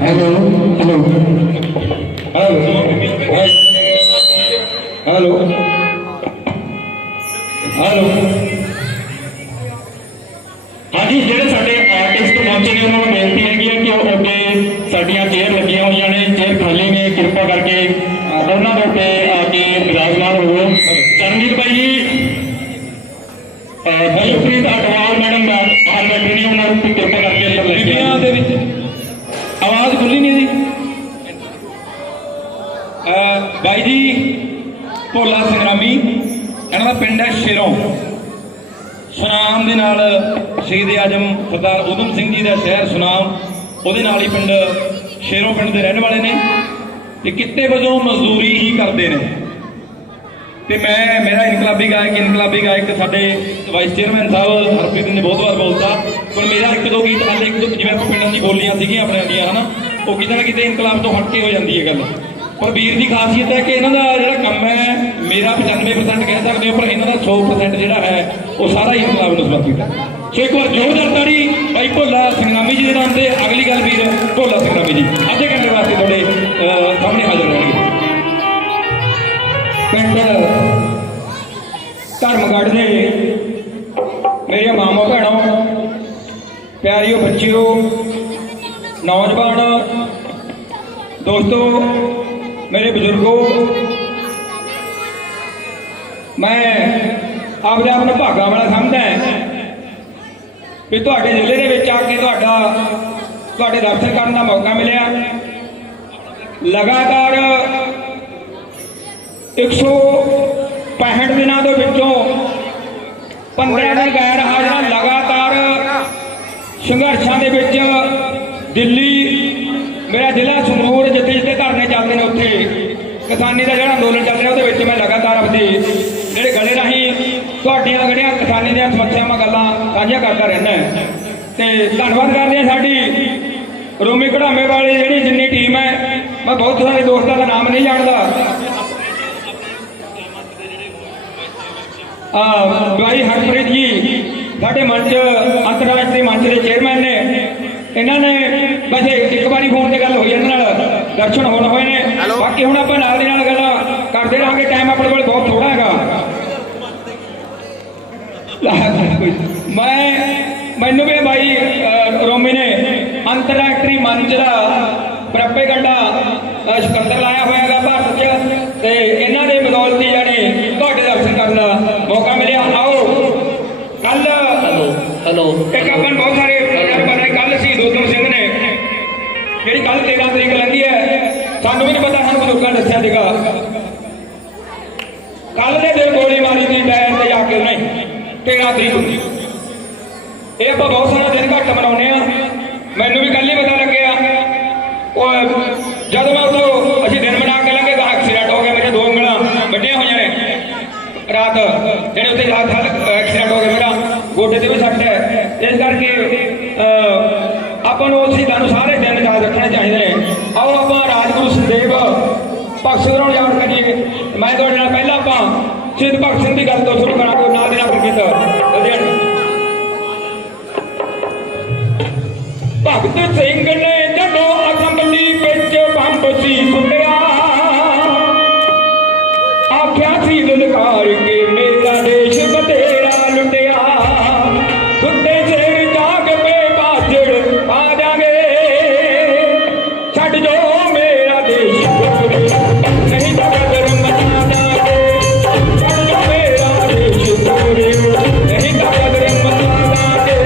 Hello hello hello hello hello हाँ जी ਜਿਹੜੇ ਸਾਡੇ ਆਰਟਿਸਟ ਪਹੁੰਚੇ ਨੇ ਉਹਨਾਂ ਨੂੰ ਬੇਨਤੀ ਹੈਗੀ ਹੈ ਕਿ ਉਹ ਅੱਗੇ ਸਾਡੀਆਂ ਚੇਅਰ ਲੱਗੀਆਂ ਹੋਈਆਂ ਨੇ ਚੇਅਰ ਖਾਲੀ ਨੇ ਕਿਰਪਾ ਕਰਕੇ ਉਹਨਾਂ ਦੇ ਉੱਤੇ ਆ ਕੇ ਵਿਰਾਜਮਾਨ ਹੋਵੋ ਚਰਨਜੀਤ ਭਾਈ ਜੀ ਬਲਪ੍ਰੀਤ ਅਟਵਾਲ ਮੈਡਮ ਦਾ ਹਾਲ ਬੈਠੇ ਨੇ ਉਹਨਾਂ ਨੂੰ ਕਿਰਪਾ ਕਰਕੇ ਅੰਦਰ ਲੈ ਕੇ ਆਓ ਦੇ ਵਿੱਚ आवाज खुली नहीं जी भाई जी भोला संग्रामी इन्हों का पिंड है शेरों सुनाम के नाल शहीद आजम सरदार उधम सिंह जी का शहर सुनाम उहदे नाल ही पिंड शेरों पिंड के रहने वाले ने ते कित्ते वजों मजदूरी ही करते हैं तो मैं मेरा इनकलाबी गायक साडे वाइस चेयरमैन साहब हरप्रीत ने बहुत बार बोलता पर मेरा एक दो गीत हाले जिवें पिंडां दी बोलियां सीगियां अपने दियां है ना वो किते ना किते इनकलाब तो हट के हो जाती है गल पर वीर की खासियत है कि इन्हों का जो काम है मेरा 95% कह सकते हो पर इन्हों का 100% जोड़ा है वो सारा ही इनकलाब को समर्पित है सो एक बार जोरदार ताड़ी भाई भोला संग्रामी जी के नाम से अगली गल वीर भोला संग्रामी जी आधे घंटे वास्ते थोड़े सामने हाजिर रहेंगे पिंड धर्मगढ़ के मेरे मामो भैनों प्यारियों बच्चियों नौजवान दोस्तों मेरे बुजुर्गों मैं आपने अपने भागा वाला समझदा है भी तुहाडे जिले दे विच आके तुहाडे दर्शन करने का मौका मिलिया लगातार 165 दिनों के विचों 15 दिन गैर हाजिर लगातार संघर्षों के विच दिल्ली मेरा जिला संगरूर जिथे जिथे धरने चलते हैं उत्थे किसानी का जो अंदोलन चल रहा है मैं लगातार अपने जोड़े गले राही तुहाडियां जिहड़ियां किसानी दी समस्यावां गल्लां साझियां करता रहना है तो धन्नवाद करते हैं साडी रोमी कढ़ामे वाली जिहड़ी जिन्नी टीम है मैं बहुत सारे दोस्तों का नाम नहीं जानता भाई हरप्रीत जी साढ़े मंच अंतरराष्ट्रीय मंच के चेयरमैन ने इन्होंने वैसे एक बार फोन से गल हुई दर्शन होने हुए ने बाकी हूँ आप नाल गल करते रहेंगे टाइम अपने को बहुत थोड़ा है मैनू भी भाई रोमी ने अंतरराष्ट्रीय मंच का बराबे घंटा सिकंदर लाया हुआ है भारत च इन्हों के बदौलती यानी तुहाडे दर्शन करने का मौका मिले आओ कल हेलो एक अपन बहुत सारे पता है कल शहीद उधम सिंह ने जी कल 13 तरीक लगी है सानू भी नहीं पता सानू बजुर्गों ने दसिया सीगा कल के दिन गोली मारी थी बैर से जाके नहीं 13 तरीक ये आप बहुत सारा दिन घट मनाने मैनू भी कल ही पता लगे जब मैं उतो अभी दिन मना के लगे एक्सीडेंट हो गया मेरे 2 उंगलों वड्डियां हुई ने रात जो उत्ते रात एक्सीडेंट हो गया मेरा गोडे से भी सट है इस करके अपन शहीदों सारे दिन याद रखने चाहिए आओ आप राजगुरु सुखदेव भगत सिंह होरें याद करिए मैं तुहाडे नाल पहला आप शहीद भगत सिंह की गल तो शुरू करा कोई नाल दे नाल गीत भगत सिंह ने जदों असैंबली विच बंब सी सुटिया आख्या सी ललकार के मेरा देश बतेरा लुटिया कुत्ते सिर जाग पे बाजड़ पा जागे छड़ जो मेरा देश नहीं तो कदर मचा दागे छड़ जो मेरा देश नहीं तो कदर मचा दागे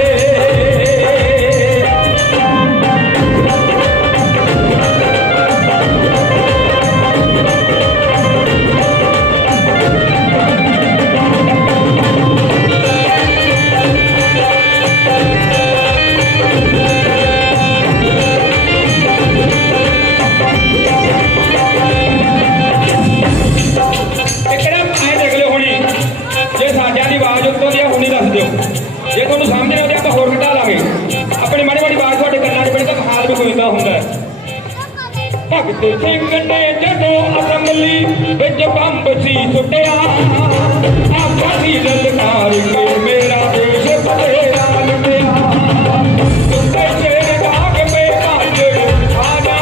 भगत सिंह ने जदों असैंबली विच बंब सी सुटिया आख्या सी ललकार के मेरा देश बतेरा लुटिया कुत्ते सिर जाग पे बाजड़ आ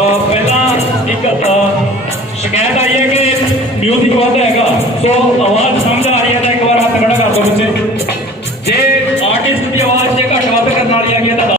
पहला एक शिकायत आई है कि म्यूजिक बहुत हैगा, सो आवाज़ समझ आ रही है तो एक बार हाथ खड़ा कर दो बच्चे। जे आर्टिस्ट की आवाज़ जे घट वध करने वाली है तो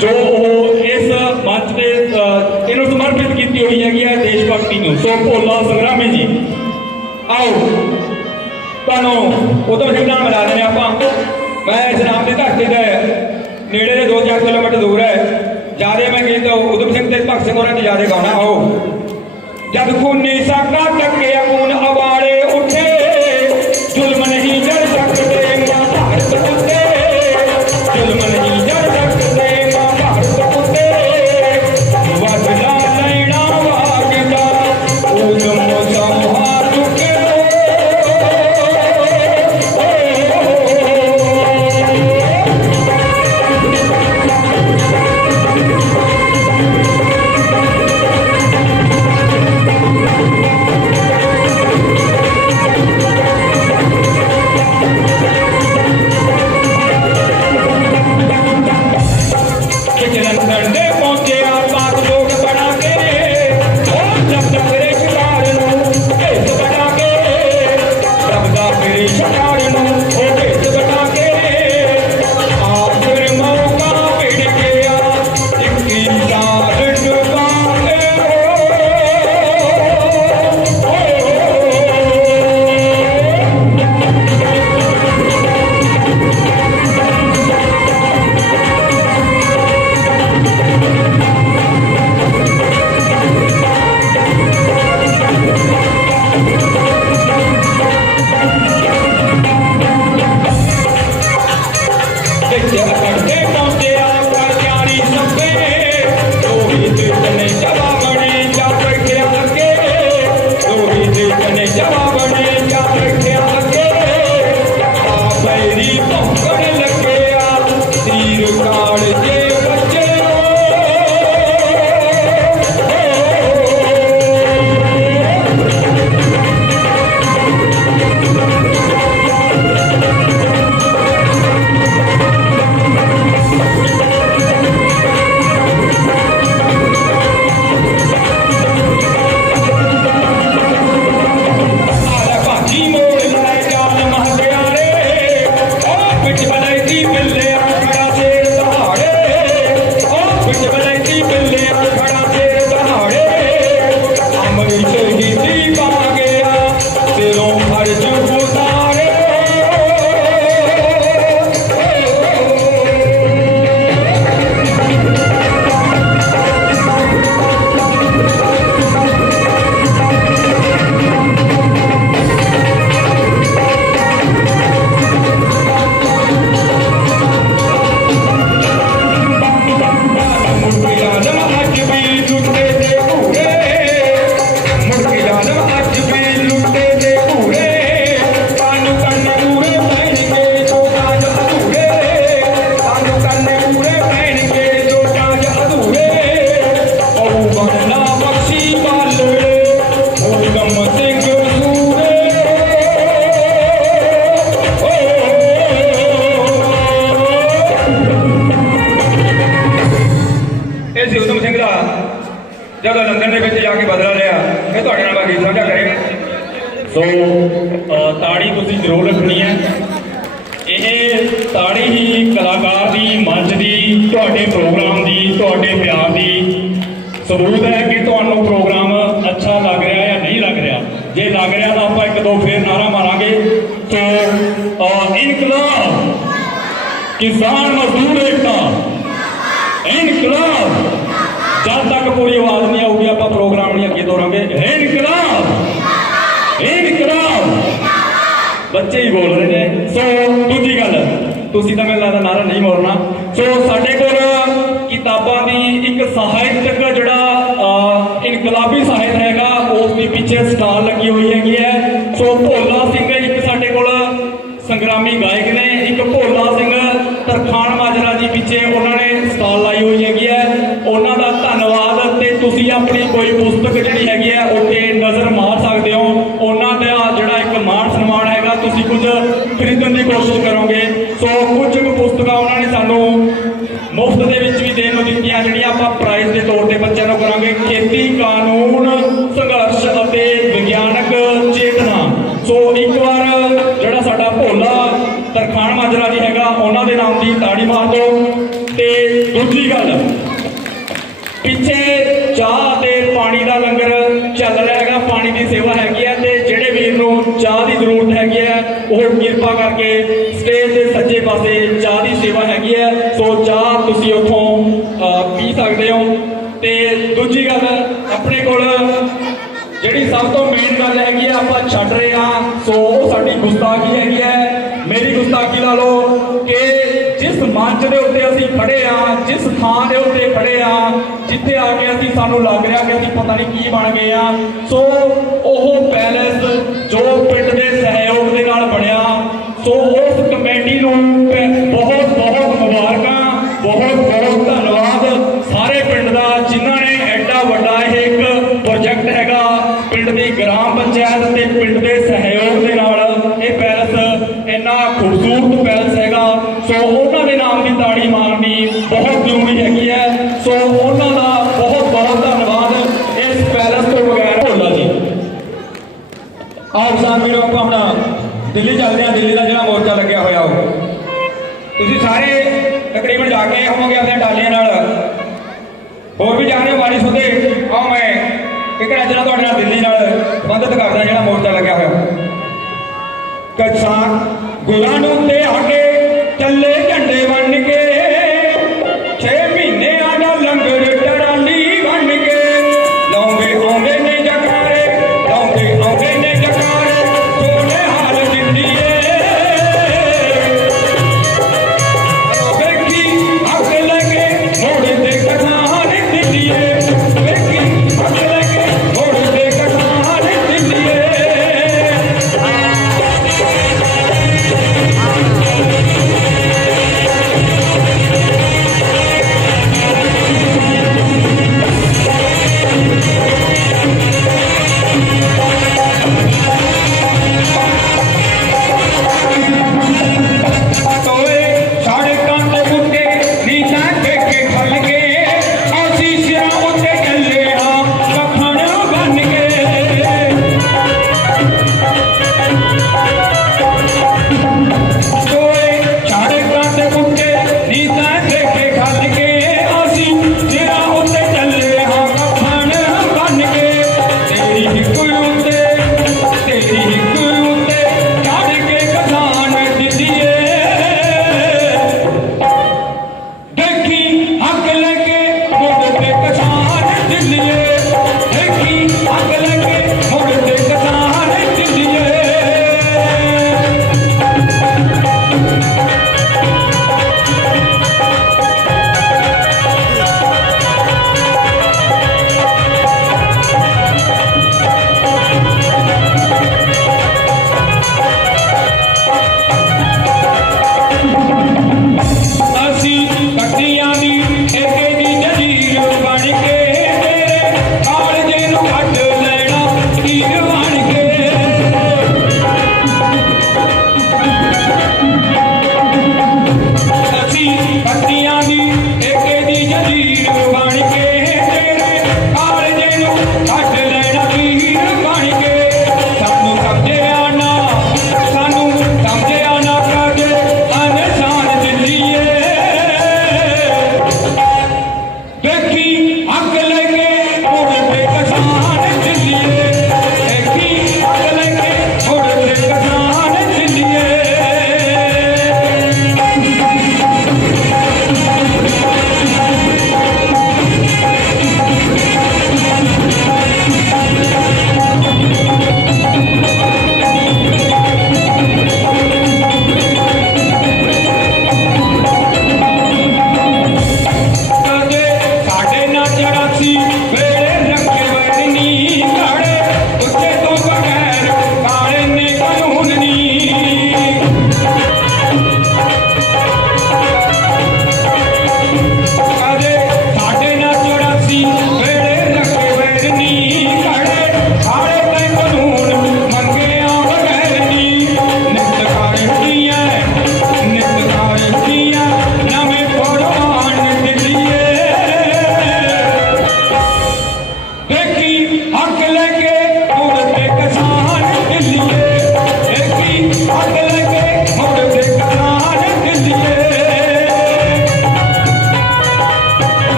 जो इस मंच पे इन्हों समर्पित की हुई है देशभक्ति को। तो भोला संग्रामी जी आओ तुम उधम सिंह नाम मिला देने आप। मैं इस नाम की धरती के नेड़े 2-4 किलोमीटर दूर है। ज्यादा मैं गीत उधम सिंह ते भगत सिंह होरां दी ज्यादा गाना। आओ जब खूनी साका टके खून अबाड़े उठे जुल्म नहीं जड़ सकते मां भारत उत्ते जुल्म नहीं जड़ सकते मां भारत उत्ते वजला लैणा वागदा उदम संभा चुके ਸੋ ਤਾੜੀ ਤੁਸੀਂ ਜ਼ਰੂਰ ਰੱਖਣੀ ਹੈ। ਇਹ ਤਾੜੀ ਹੀ ਕਲਾਕਾਰ ਦੀ, ਮੰਚ ਦੀ, ਤੁਹਾਡੇ ਪ੍ਰੋਗਰਾਮ ਦੀ, ਤੁਹਾਡੇ ਪਿਆਰ ਦੀ ਸਬੂਤ ਹੈ ਕਿ ਤੁਹਾਨੂੰ ਪ੍ਰੋਗਰਾਮ ਅੱਛਾ ਲੱਗ ਰਿਹਾ ਜਾਂ ਨਹੀਂ ਲੱਗ ਰਿਹਾ। ਜੇ ਲੱਗ ਰਿਹਾ ਤਾਂ ਆਪਾਂ ਇੱਕ ਦੋ ਫੇਰ ਨਾਰਾ ਮਾਰਾਂਗੇ। ਸੋ ਇਨਕਲਾਬ, ਕਿਸਾਨ ਮਜ਼ਦੂਰ ਏਕਤਾ, ਇਨਕਲਾਬ। ਜਦ ਤੱਕ ਪੂਰੀ ਆਵਾਜ਼ ਨਹੀਂ ਆਊਗੀ ਆਪਾਂ ਪ੍ਰੋਗਰਾਮ ਨਹੀਂ ਅੱਗੇ ਤੋਰਾਂਗੇ। ਇਨਕਲਾਬ, ਇਨਕਲਾਬ। ਬੱਚੇ ਹੀ ਬੋਲ ਰਹੇ ਨੇ। ਸੋ ਦੂਜੀ ਗੱਲ, ਤੁਸੀਂ ਤਾਂ ਮੈਨੂੰ ਲੱਗਦਾ ਨਾਰਾ ਨਹੀਂ ਮੋੜਨਾ। ਸੋ ਸਾਡੇ ਕੋਲ ਕਿਤਾਬਾਂ ਦੀ ਇੱਕ ਸਾਹਿਤਕ ਜਿਹੜਾ ਇਨਕਲਾਬੀ ਸਾਹਿਤ ਹੈਗਾ, ਉਸ ਦੇ ਪਿੱਛੇ ਸਟਾਲ ਲੱਗੀ ਹੋਈ ਹੈਗੀ ਹੈ। ਸੋ ਭੋਲਾ ਸਿੰਘ ਇੱਕ ਸਾਡੇ ਕੋਲ ਸੰਗਰਾਮੀ ਗਾਇਕ ਨੇ, ਇੱਕ ਭੋਲਾ ਸਿੰਘ ਤਰਖਾਣ ਮਾਜਰਾ ਜੀ ਪਿੱਛੇ ਉਹਨਾਂ ਨੇ ਸਟਾਲ ਲਾਈ ਹੋਈ ਹੈਗੀ ਹੈ। ਉਹਨਾਂ ਦਾ ਧੰਨਵਾਦ। ਤੇ ਤੁਸੀਂ ਆਪਣੀ ਕੋਈ ਪੁਸਤਕ ਜਿਹੜੀ ਹੈਗੀ ਹੈ ਉੱਥੇ ਨਜ਼ਰ ਮਾਰ ਸਕਦੇ ਹੋ। ਉਹਨਾਂ ਦਾ ਜਿਹੜਾ ਇੱਕ ਮਾਣ ਸਨਮਾਨ ਹੈਗਾ, ਤੁਸੀਂ ਕੁਝ ਖਰੀਦਣ ਦੀ ਕੋਸ਼ਿਸ਼ ਕਰੋਗੇ। ਸੋ ਕੁਝ ਕੁ ਪੁਸਤਕਾਂ ਉਹਨਾਂ ਨੇ ਸਾਨੂੰ ਮੁਫਤ ਦੇ ਵਿੱਚ ਵੀ ਦੇਣ ਨੂੰ ਦਿੱਤੀਆਂ, ਜਿਹੜੀਆਂ ਆਪਾਂ ਪ੍ਰਾਈਜ਼ ਦੇ ਤੌਰ ਤੇ ਬੱਚਿਆਂ ਨੂੰ ਕਰਾਂਗੇ। ਖੇਤੀ ਕਾਨੂੰਨ ਸੰਘਰਸ਼ ਅਤੇ ਵਿਗਿਆਨਕ ਚੇਤਨਾ। ਸੋ ਇੱਕ ਵਾਰ ਜਿਹੜਾ ਸਾਡਾ ਭੋਲਾ ਤਰਖਾਣ ਮਾਜਰਾ ਜੀ ਹੈਗਾ, ਉਹਨਾਂ ਦੇ ਨਾਮ ਦੀ ਤਾੜੀ ਮਾਰ ਦਿਓ। ਤੇ ਦੂਜੀ ਗੱਲ, ਪਿੱਛੇ ਚਾਹ ਤੇ ਪਾਣੀ ਦਾ ਲੰਗਰ ਚੱਲ ਰਿਹਾ ਹੈਗਾ, ਪਾਣੀ ਦੀ ਸੇਵਾ ਹੈਗੀ ਹੈ। ਤੇ ਜਿਹੜੇ ਵੀਰ ਨੂੰ ਚਾਹ ਦੀ ਜ਼ਰੂਰਤ ਹੈਗੀ ਹੈ, ਉਹ ਕਿਰਪਾ ਕਰਕੇ ਸਟੇਜ ਦੇ ਸੱਜੇ ਪਾਸੇ ਚਾਹ ਦੀ ਸੇਵਾ ਹੈਗੀ ਹੈ। ਸੋ ਚਾਹ ਤੁਸੀਂ ਉੱਥੋਂ ਪੀ ਸਕਦੇ ਹੋ। ਤੇ ਦੂਜੀ ਗੱਲ, ਆਪਣੇ ਕੋਲ ਜਿਹੜੀ ਸਭ ਤੋਂ ਮੇਨ ਗੱਲ ਹੈਗੀ ਹੈ, ਆਪਾਂ ਛੱਡ ਰਹੇ ਹਾਂ। ਸੋ ਉਹ ਸਾਡੀ ਗੁਸਤਾਖੀ ਹੈਗੀ ਹੈ। ਮੇਰੀ ਗੁਸਤਾਖੀ ਲਾ ਲਓ ਕਿ ਜਿਸ ਮੰਚ ਦੇ ਉੱਤੇ ਅਸੀਂ ਖੜੇ ਆ, ਜਿਸ ਥਾਂ ਦੇ ਉੱਤੇ ਖੜੇ ਆ, ਜਿੱਥੇ ਆ ਕੇ ਅਸੀਂ ਸਾਨੂੰ ਲੱਗ ਰਿਹਾ ਕਿ ਅਸੀਂ ਪਤਾ ਨਹੀਂ ਕੀ ਬਣ ਗਏ ਆ। ਸੋ ਉਹ ਪੈਲੇਸ ਜੋ ਪਿੰਡ ਦੇ ਸਹਿਯੋਗ ਦੇ ਨਾਲ ਬਣਿਆ, ਸੋ ਉਸ ਕਮੇਟੀ ਨੂੰ ਬਹੁਤ ਬਹੁਤ ਮੁਬਾਰਕਾਂ, ਬਹੁਤ ਬਹੁਤ ਧੰਨਵਾਦ ਸਾਰੇ ਪਿੰਡ ਦਾ, ਜਿਨ੍ਹਾਂ ਨੇ ਐਡਾ ਵੱਡਾ ਇਹ ਇੱਕ ਪ੍ਰੋਜੈਕਟ ਹੈਗਾ ਪਿੰਡ ਦੀ ਗ੍ਰਾਮ ਪੰਚਾਇਤ ਤੇ ਪਿੰਡ ਦੇ ਸਹਿਯੋਗ ਦੇ ਨਾਲ ਇਹ ਪੈਲੇਸ ਇੰਨਾ ਖੂਬਸੂਰਤ ਪੈਲੇਸ ਹੈਗਾ। ਸੋ ਉਹਨਾਂ ਦੇ ਨਾਮ ਦੀ ਤਾੜੀ ਮਾਰਨੀ ਬਹੁਤ ਜ਼ਰੂਰੀ ਹੈਗੀ ਹੈ। ਸੋ ਉਹਨਾਂ ਦਾ ਬਹੁਤ ਬਹੁਤ ਧੰਨਵਾਦ। ਇਸ ਪੈਲੇਸ ਤੋਂ ਬਗੈਰ ਭੋਲਾ ਜੀ। ਆਓ ਕਿਸਾਨ ਵੀਰੋ, ਆਪਾਂ ਹੁਣ ਦਿੱਲੀ ਚੱਲਦੇ ਹਾਂ। ਦਿੱਲੀ ਦਾ ਜਿਹੜਾ ਮੋਰਚਾ ਲੱਗਿਆ ਹੋਇਆ, ਉਹ ਤੁਸੀਂ ਸਾਰੇ ਤਕਰੀਬਨ ਜਾ ਕੇ ਹੋਵੋਗੇ ਆਪਣੇ ਡਾਲੀਆਂ ਨਾਲ, ਹੋਰ ਵੀ ਜਾ ਰਹੇ ਹੋ ਵਾਰੀ ਸੁਦੇ। ਆਓ ਮੈਂ ਇੱਕ ਨਜ਼ਰ ਤੁਹਾਡੇ ਨਾਲ ਦਿੱਲੀ ਨਾਲ ਸੰਬੰਧਿਤ ਕਰਦਾ ਜਿਹੜਾ ਮੋਰਚਾ ਲੱਗਿਆ ਹੋਇਆ। ਕਿਸਾਨ ਗੁਲਾਂ ਨੂੰ ਤੇ ਆ ਕੇ ਚੱਲੇ ਝੰਡੇ ਬਣ ਕੇ, 6 ਮਹੀਨਿਆਂ ਦਾ ਲੰਗਰ ਟਰਾਲੀ ਬਣ ਕੇ, ਲਾਉਂਦੇ ਆਉਂਦੇ ਨੇ ਜਕਾਰੇ, ਲਾਉਂਦੇ ਆਉਂਦੇ ਨੇ ਜਕਾਰੇ, ਸੋਨੇ ਹਾਲ ਦਿੱਤੀਏ। ਵੇਖੀ ਅੱਗ ਲੱਗੇ ਮੋੜ ਤੇ ਕਠਾਣ ਦਿੱਤੀਏ, ਵੇਖੀ ਅੱਗ ਲੱਗੇ ਮੋੜ ਤੇ ਕਠਾਣ ਦਿੱਤੀਏ।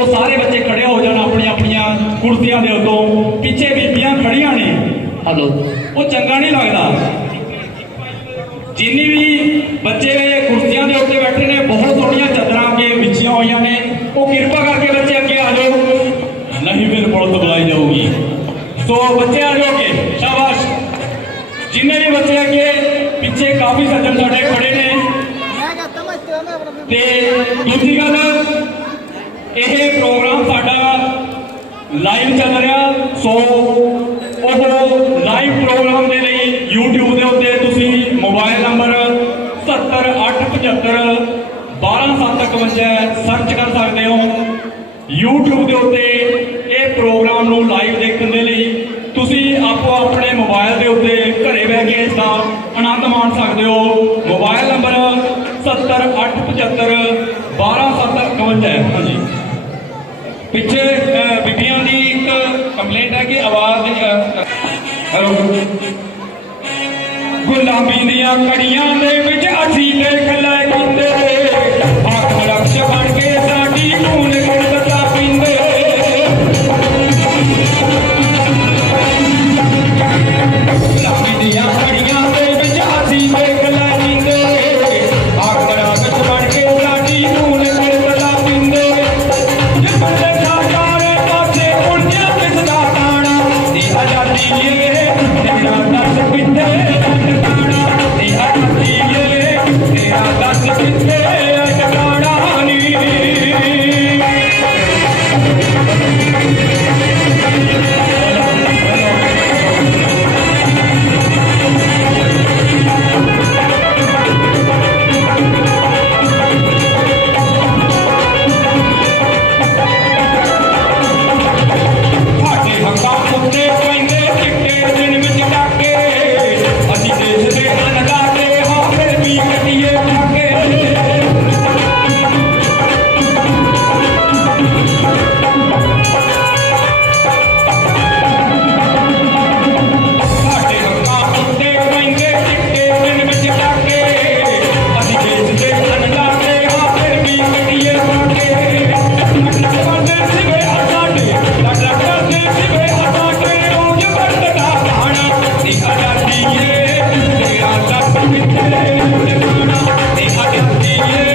ਉਹ ਸਾਰੇ ਬੱਚੇ ਖੜੇ ਹੋ ਜਾਣ ਆਪਣੀਆਂ ਆਪਣੀਆਂ ਕੁਰਸੀਆਂ ਦੇ ਉੱਤੋਂ। ਪਿੱਛੇ ਬੀਬੀਆਂ ਖੜੀਆਂ ਨੇ, हेलो ਉਹ ਚੰਗਾ ਨਹੀਂ ਲੱਗਦਾ। ਜਿੰਨੀ ਵੀ ਬੱਚੇ ਕੁਰਸੀਆਂ ਦੇ ਉੱਤੇ ਬੈਠੇ ਨੇ, ਬਹੁਤ ਸੋਹਣੀਆਂ ਚਾਦਰਾਂ ਅੱਗੇ ਵਿਛੀਆਂ ਹੋਈਆਂ ਨੇ। ਉਹ ਕਿਰਪਾ ਕਰਕੇ ਬੱਚੇ ਅੱਗੇ ਆ ਜਾਓ, ਨਹੀਂ ਫਿਰ ਪੁਲਿਸ ਬੁਲਾਈ ਜਾਊਗੀ। ਸੋ ਬੱਚੇ ਆ ਜਾਓ ਅੱਗੇ, ਸ਼ਾਬਾਸ਼। ਜਿੰਨੇ ਵੀ ਬੱਚੇ ਅੱਗੇ, ਪਿੱਛੇ ਕਾਫੀ ਸੱਜਣ ਸਾਡੇ ਖੜੇ ਨੇ। ਤੇ ਦੂਜੀ ਗੱਲ, ਇਹ ਪ੍ਰੋਗਰਾਮ ਸਾਡਾ ਲਾਈਵ ਚੱਲ ਰਿਹਾ। ਸੋ ਉਹ ਲਾਈਵ ਪ੍ਰੋਗਰਾਮ ਦੇ ਲਈ YouTube ਦੇ ਉੱਤੇ ਤੁਸੀਂ ਮੋਬਾਈਲ ਨੰਬਰ 70875 12751 ਸਰਚ ਕਰ ਸਕਦੇ ਹੋ। YouTube ਦੇ ਉੱਤੇ ਇਹ ਪ੍ਰੋਗਰਾਮ ਨੂੰ ਲਾਈਵ ਦੇਖਣ ਦੇ ਲਈ ਤੁਸੀਂ ਆਪੋ ਆਪਣੇ ਮੋਬਾਈਲ ਦੇ ਉੱਤੇ ਘਰੇ ਬਹਿ ਕੇ ਇਸ ਦਾ ਆਨੰਦ ਮਾਣ ਸਕਦੇ ਹੋ। ਮੋਬਾਈਲ ਨੰਬਰ 70875 12751 ਹਾਂਜੀ। ਪਿੱਛੇ ਬੀਬੀਆਂ ਦੀ ਇੱਕ ਕੰਪਲੇਂਟ ਹੈ ਕਿ ਆਵਾਜ਼ ਹੈਲੋ। ਗੁਲਾਬੀ ਦੀਆਂ ਕੜੀਆਂ ਦੇ ਵਿੱਚ ਅਸੀਂ ਦੇਖ ਲੈ ਕਿੰਦੇ, ਅੱਖ ਰਕਸ਼ ਬਣ ਕੇ ਸਾਡੀ ਖੂਨ ਗੁਰਦਤਾ ਪੀਂਦੇ। ਗੁਲਾਬੀ ਦੀਆਂ ਕੜੀਆਂ ਦੇ ਵਿੱਚ ਅਸੀਂ ਦੇਖ ਲੈ ਕਿੰਦੇ, ਅੱਖ ਰਕਸ਼ ਬਣ ਕੇ ਸਾਡੀ ਖੂਨ ਗੁਰਦਤਾ ਪੀਂਦੇ। ਜਿੱਥੇ ਸਾਰੇ ਪਾਸੇ ਉਲਝਿਆ ਕਿਸਦਾ ਤਾਣਾ, ਦੀ ਆਜ਼ਾਦੀ ਏ ਤੇਰਾ ਦਸ ਕਿੱਥੇ ਟਿਕਾਣਾ, ਦੀ ਆਜ਼ਾਦੀ ਏ ਤੇਰਾ ਦਸ ਕਿੱਥੇ ਟਿਕਾਣਾ ਨੀ। ਸਾਡੇ ਹੱਕਾਂ ਉੱਤੇ ਪੈਂਦੇ ਚਿੱਟੇ ਦਿਨ ਵਿੱਚ ਡਾਕੇ, ਅਸੀਂ ਦੇਸ਼ ਦੇ ਅੰਨਦਾਤੇ ਹਾਂ ਫਿਰ ਵੀ ਕੱਟੀਏ ਠਾਕੇ। ਸਾਡੇ ਹੱਕਾਂ ਉੱਤੇ ਪੈਂਦੇ ਚਿੱਟੇ ਦਿਨ ਵਿੱਚ ਡਾਕੇ, ਅਸੀਂ ਦੇਸ਼ ਦੇ ਅੰਨਦਾਤੇ ਹਾਂ ਫਿਰ ਵੀ ਕੱਟੀਏ ਠਾਕੇ। ਕਰਦੇ ਸਿਵੇ ਸਾਡੇ ਕਰਦੇ ਸਿਵੇ ਸਾਡੇ ਰੋਜ਼ ਵਰਤਦਾ ਖਾਣਾ, ਦੀ ਆਜ਼ਾਦੀ ਏ ਤੇਰਾ ਦਸ ਕਿੱਥੇ ਟਿਕਾਣਾ, ਦੀ ਆਜ਼ਾਦੀ ਏ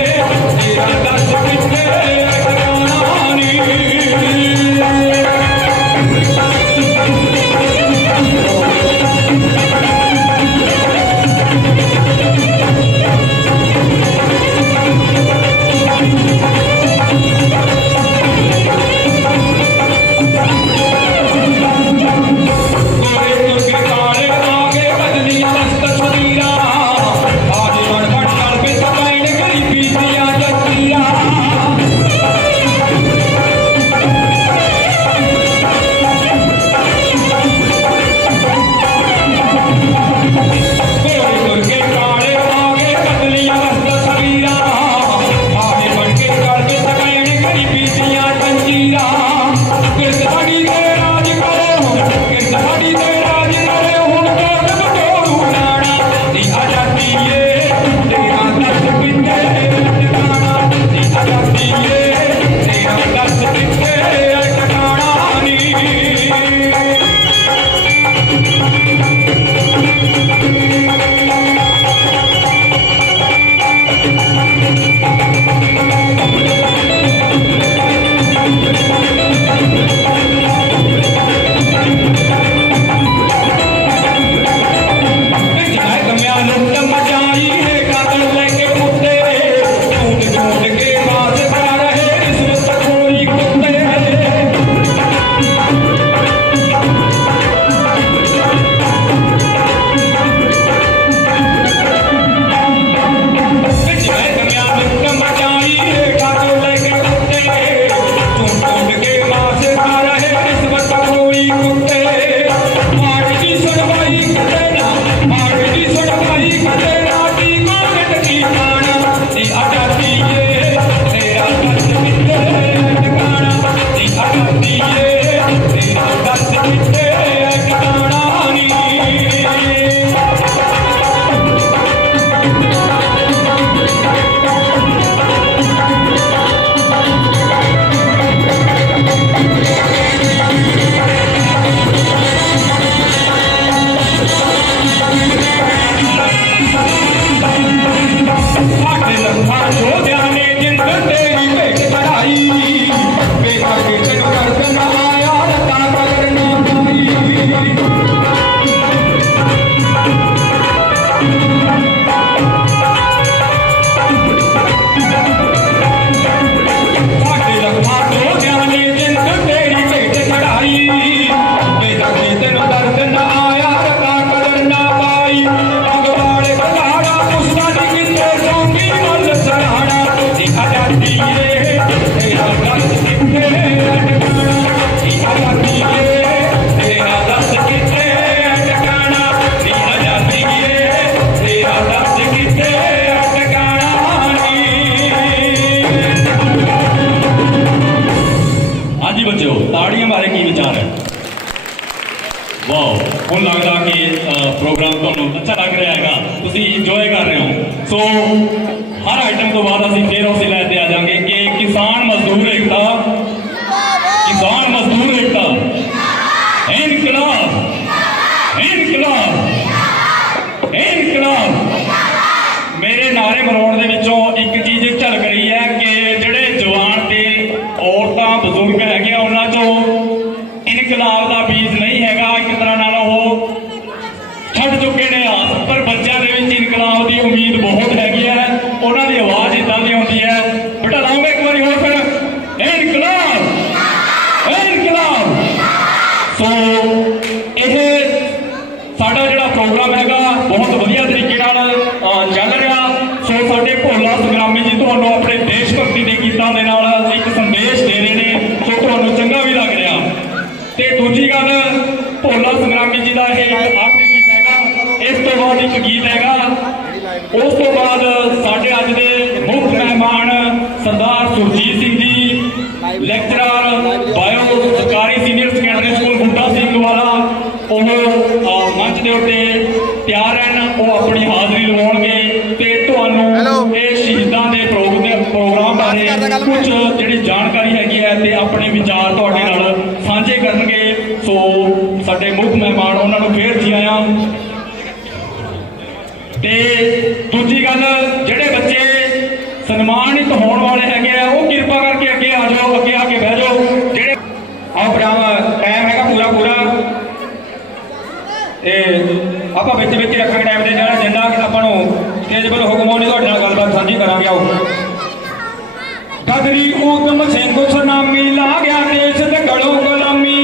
ਤੇਰਾ ਦਸ ਕਿੱਥੇ ਟਿਕਾਣਾ ਨੀ। ਗੋਰੇ ਤੁਰਕੇ ਕਾਲੇ ਆ ਗਏ ਬਦਲੀਆਂ ਤਸਵੀਰਾਂ, ਆਜ ਬਣ ਬਣ ਨਾਲ ਵਿੱਚ ਪੈਣ ਗਰੀਬੀ ਦੀਆਂ ਜੱਤੀਆਂ। ਗੋਰੇ ਤੁਰਕੇ ਕਾਲੇ ਆ ਗਏ ਬਦਲੀਆਂ ਤਸਵੀਰਾਂ, ਆਜ ਬਣ ਕੇ ਨਾਲ ਵਿੱਚ ਪੈਣ ਗਰੀਬੀ ਦੀਆਂ ਜੰਜੀਰਾਂ। ਕਿਰਤ ਸਾਡੀ ਦੇ ਰਾਜ ਕਰੇ ਹੁਣ, ਕਿਰਤ ਸਾਡੀ ਦੇ ਰਾਜ ਕਰੇ ਹੁਣ, ਕੋਟ ਬਟੋਰੂ ਲਾਣਾ, ਦੀ ਆਜ਼ਾਦੀ ਏ ਤੇਰਾ ਦਸ ਕਿੱਥੇ ਟਿਕਾਣਾ, ਦੀ ਆਜ਼ਾਦੀ ਏ ਤੇਰਾ ਦਸ ਕਿੱਥੇ ਟਿਕਾਣਾ ਨੀ। लुट मचाई है कागज लेके मुद्दे, ढूंढ ढूंढ के बात कर ਚਲੋ ਤਾੜੀਆਂ ਬਾਰੇ ਕੀ ਵਿਚਾਰ ਹੈ? ਵਾਓ, ਹੁਣ ਲੱਗਦਾ ਕਿ ਪ੍ਰੋਗਰਾਮ ਤੁਹਾਨੂੰ ਅੱਛਾ ਲੱਗ ਰਿਹਾ ਹੈਗਾ, ਤੁਸੀਂ ਇੰਜੋਏ ਕਰ ਰਹੇ ਹੋ। ਸੋ ਹਰ ਆਈਟਮ ਤੋਂ ਬਾਅਦ ਅਸੀਂ ਫਿਰ ਉਸੇ ਲੈ ਤੇ ਆ ਜਾਵਾਂਗੇ ਕਿ ਕਿਸਾਨ ਮਜ਼ਦੂਰ ਏਕਤਾ, ਕਿਸਾਨ ਮਜ਼ਦੂਰ ਏਕਤਾ, ਇਨਕਲਾਬ, ਇਨਕਲਾਬ, ਇਨਕਲਾਬ। ਮੇਰੇ ਨਾਰੇ ਮਰੋੜ ਦੇ ਵਿੱਚੋਂ ਇੱਕ ਚੀਜ਼ ਝਲਕ ਰਹੀ ਹੈ ਕਿ ਜਿਹੜੇ ਜਵਾਨ ਤੇ ਔਰਤਾਂ ਬਜ਼ੁਰਗ ਹੈਗੇ ਆ, ਉਹਨਾਂ ਚੋਂ ਇਨਕਲਾਬ ਦਾ ਬੀਜ ਨਹੀਂ ਹੈਗਾ, ਇੱਕ ਤਰ੍ਹਾਂ ਨਾਲ ਉਹ ਛੱਡ ਚੁੱਕੇ ਨੇ ਆਸ, ਪਰ ਬੱਚਿਆਂ ਦੇ ਵਿੱਚ ਇਨਕਲਾਬ ਦੀ ਉਮੀਦ ਬਹੁਤ ਹੈਗੀ ਹੈ। ਉਹਨਾਂ ਦੀ ਆਵਾਜ਼ ਇਦਾਂ ਦੀ ਹੁੰਦੀ ਹੈ, ਬੇਟਾ ਲਾਉਂਗਾ ਇੱਕ ਵਾਰੀ ਹੋਰ ਫਿਰ, ਇਨਕਲਾਬ, ਇਨਕਲਾਬ। ਸੋ ਇਹ ਸਾਡਾ ਜਿਹੜਾ ਪ੍ਰੋਗਰਾਮ ਹੈਗਾ ਬਹੁਤ ਵਧੀਆ ਤਰੀਕੇ ਨਾਲ ਚੱਲ ਰਿਹਾ। ਸੋ ਸਾਡੇ ਭੋਲਾ ਸੰਗਰਾਮੀ ਜੀ ਤੁਹਾਨੂੰ ਆਪਣੇ ਦੇਸ਼ ਭਗਤੀ ਦੇ ਗੀਤਾਂ ਦੇ ਨਾਲ ਇੱਕ ਸੰਦੇਸ਼ ਦੇ ਰਹੇ ਨੇ, ਸੋ ਤੁਹਾਨੂੰ ਚੰਗਾ ਵੀ ਲੱਗ ਰਿਹਾ। ਤੇ ਦੂਜੀ ਗੱਲ, ਭੋਲਾ ਸੰਗਰਾਮੀ ਜੀ ਦਾ ਇਹ ਆਖਰੀ ਗੀਤ ਹੈਗਾ, ਇਸ ਤੋਂ ਬਾਅਦ ਇੱਕ ਗੀਤ ਹੈਗਾ, ਉਸ ਤੋਂ ਬਾਅਦ ਸਾਡੇ ਅੱਜ ਦੇ ਮੁੱਖ ਮਹਿਮਾਨ ਸਰਦਾਰ ਸੁਰਜੀਤ ਸਿੰਘ ਜੀ, ਲੈਕਚਰਰ ਬਾਇਓ ਸਰਕਾਰੀ ਸੀਨੀਅਰ ਸੈਕੰਡਰੀ ਸਕੂਲ ਬੁੱਢਾ ਸਿੰਘ ਵਾਲਾ, ਉਹ ਮੰਚ ਦੇ ਉੱਤੇ ਤਿਆਰ ਹਨ, ਉਹ ਆਪਣੀ ਹਾਜ਼ਰੀ ਲਵਾਉਣਗੇ ਤੇ ਤੁਹਾਨੂੰ ਇਹ ਸ਼ਹੀਦਾਂ ਦੇ ਪ੍ਰੋਗਰਾਮ ਬਾਰੇ ਕੁਝ ਜਿਹੜੀ ਜਾਣਕਾਰੀ ਹੈਗੀ ਹੈ ਤੇ ਆਪਣੇ ਵਿਚਾਰ ਤੁਹਾਡੇ ਨਾਲ ਸਾਂਝੇ ਕਰਨਗੇ। ਸੋ ਸਾਡੇ ਮੁੱਖ ਮਹਿਮਾਨ, ਉਹਨਾਂ ਨੂੰ ਫੇਰ ਜੀ ਆਇਆਂ। ਤੇ ਦੂਜੀ ਗੱਲ, ਜਿਹੜੇ ਬੱਚੇ ਸਨਮਾਨਿਤ ਹੋਣ ਵਾਲੇ ਹੈਗੇ ਆ, ਉਹ ਕਿਰਪਾ ਕਰਕੇ ਅੱਗੇ ਆ ਜਾਓ, ਅੱਗੇ ਆ ਕੇ ਬਹਿ ਜਾਓ। ਜਿਹੜੇ ਆਹ ਭਰਾਵਾ ਟਾਈਮ ਹੈਗਾ ਪੂਰਾ ਤੇ ਆਪਾਂ ਵਿੱਚ ਵਿੱਚ ਰੱਖਾਂਗੇ ਟਾਈਮ ਦੇ ਜਿਹੜਾ ਜਿੰਨਾ ਆਪਾਂ ਨੂੰ ਸਟੇਜ ਵੱਲੋਂ ਹੁਕਮ ਹੋਣੀ ਤੁਹਾਡੇ ਨਾਲ ਗੱਲਬਾਤ ਸਾਂਝੀ ਕਰਾਂਗੇ। ਆਓ। ਗਦਰੀ ਊਧਮ ਸਿੰਘ ਸੁਨਾਮੀ ਲਾ ਗਿਆ ਦੇਸ਼ ਤੇ ਗਲੋਂ ਗੁਲਾਮੀ,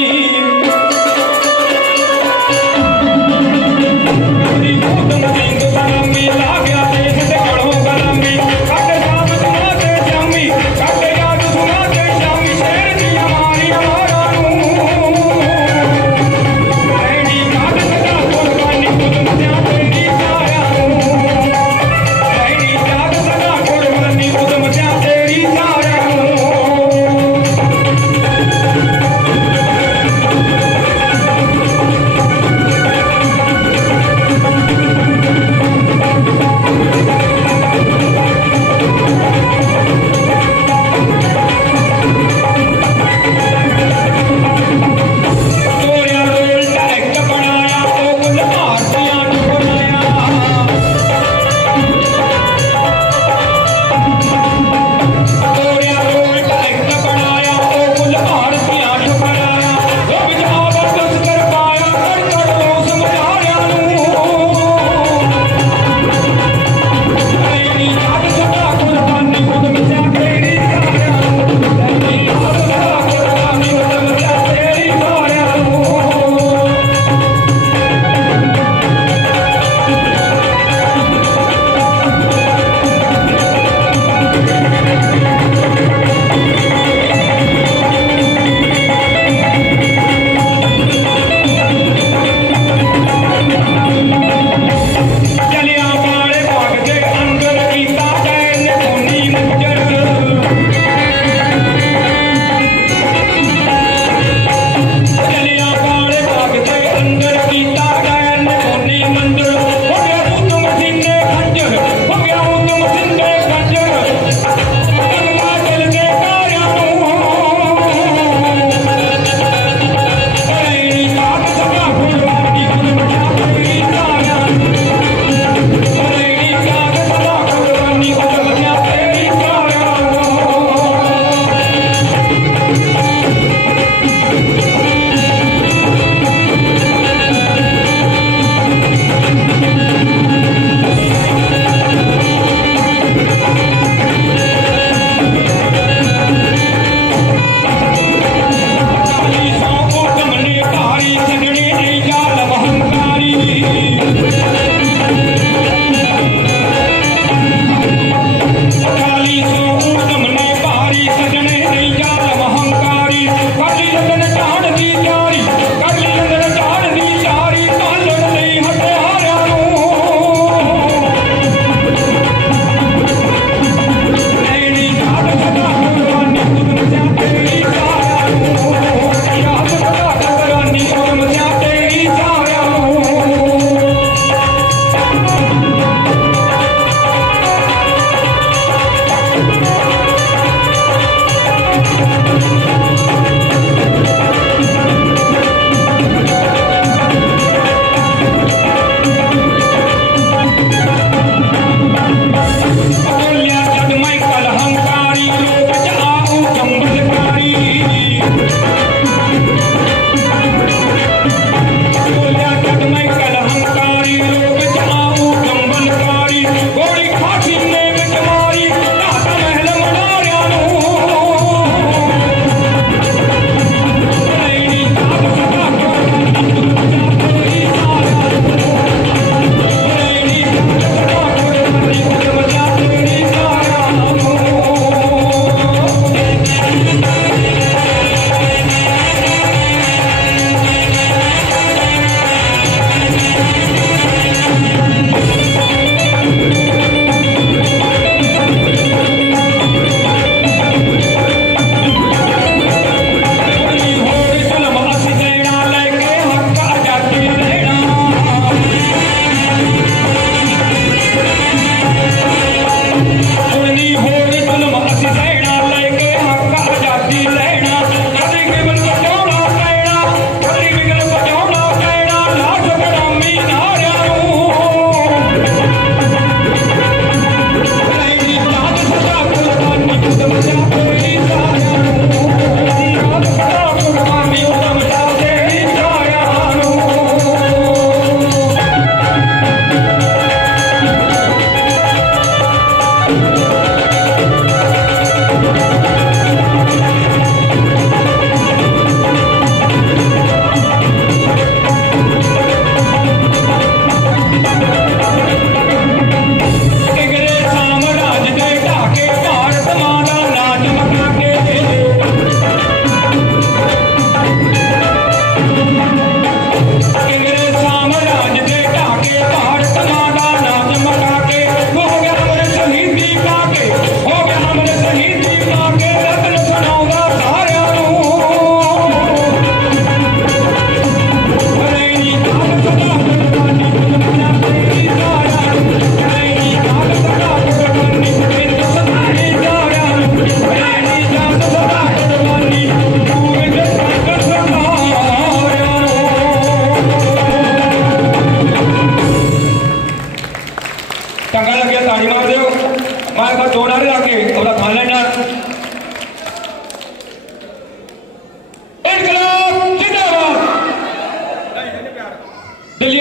ਗਦਰੀ ਊਧਮ ਸਿੰਘ ਸੁਨਾਮੀ ਲਾ ਗਿਆ ਦੇਸ਼ ਤੇ ਗਲੋਂ ਗੁਲਾਮੀ, ਕੱਢ ਜਾਮ ਸੁਣਾ ਕੇ ਸ਼ਾਮੀ, ਕੱਢ ਯਾਦ ਸੁਣਾ ਕੇ ਸ਼ਾਮੀ, ਸ਼ੇਰ ਦੀਆਂ ਮਾਰੀਆਂ ਮਾਰਾਂ ਨੂੰ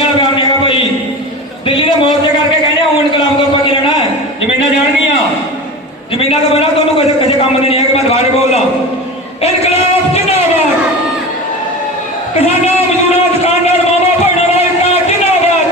ਦਾ ਪਿਆਰ ਨਹੀਂ ਹੈਗਾ ਭਾਈ। ਦਿੱਲੀ ਦੇ ਮੋਰਚੇ ਕਰਕੇ ਕਹਿੰਦੇ ਹੁਣ ਇਨਕਲਾਬ ਤੋਂ ਆਪਾਂ ਕੀ ਲੈਣਾ ਹੈ, ਜ਼ਮੀਨਾਂ ਜਾਣਗੀਆਂ, ਜ਼ਮੀਨਾਂ ਤੋਂ ਬਿਨਾਂ ਤੁਹਾਨੂੰ ਕਿਸੇ ਕਿਸੇ ਕੰਮ ਦੇ ਨਹੀਂ ਹੈ ਕਿ ਮੈਂ ਦੁਬਾਰੇ ਬੋਲਦਾ। ਇਨਕਲਾਬ ਜਿੰਦਾਬਾਦ, ਕਿਸਾਨਾਂ ਮਜ਼ਦੂਰਾਂ ਦੁਕਾਨਦਾਰ ਮਾਮਾ ਭੈਣਾਂ ਦਾ ਏਕਤਾ ਜਿੰਦਾਬਾਦ।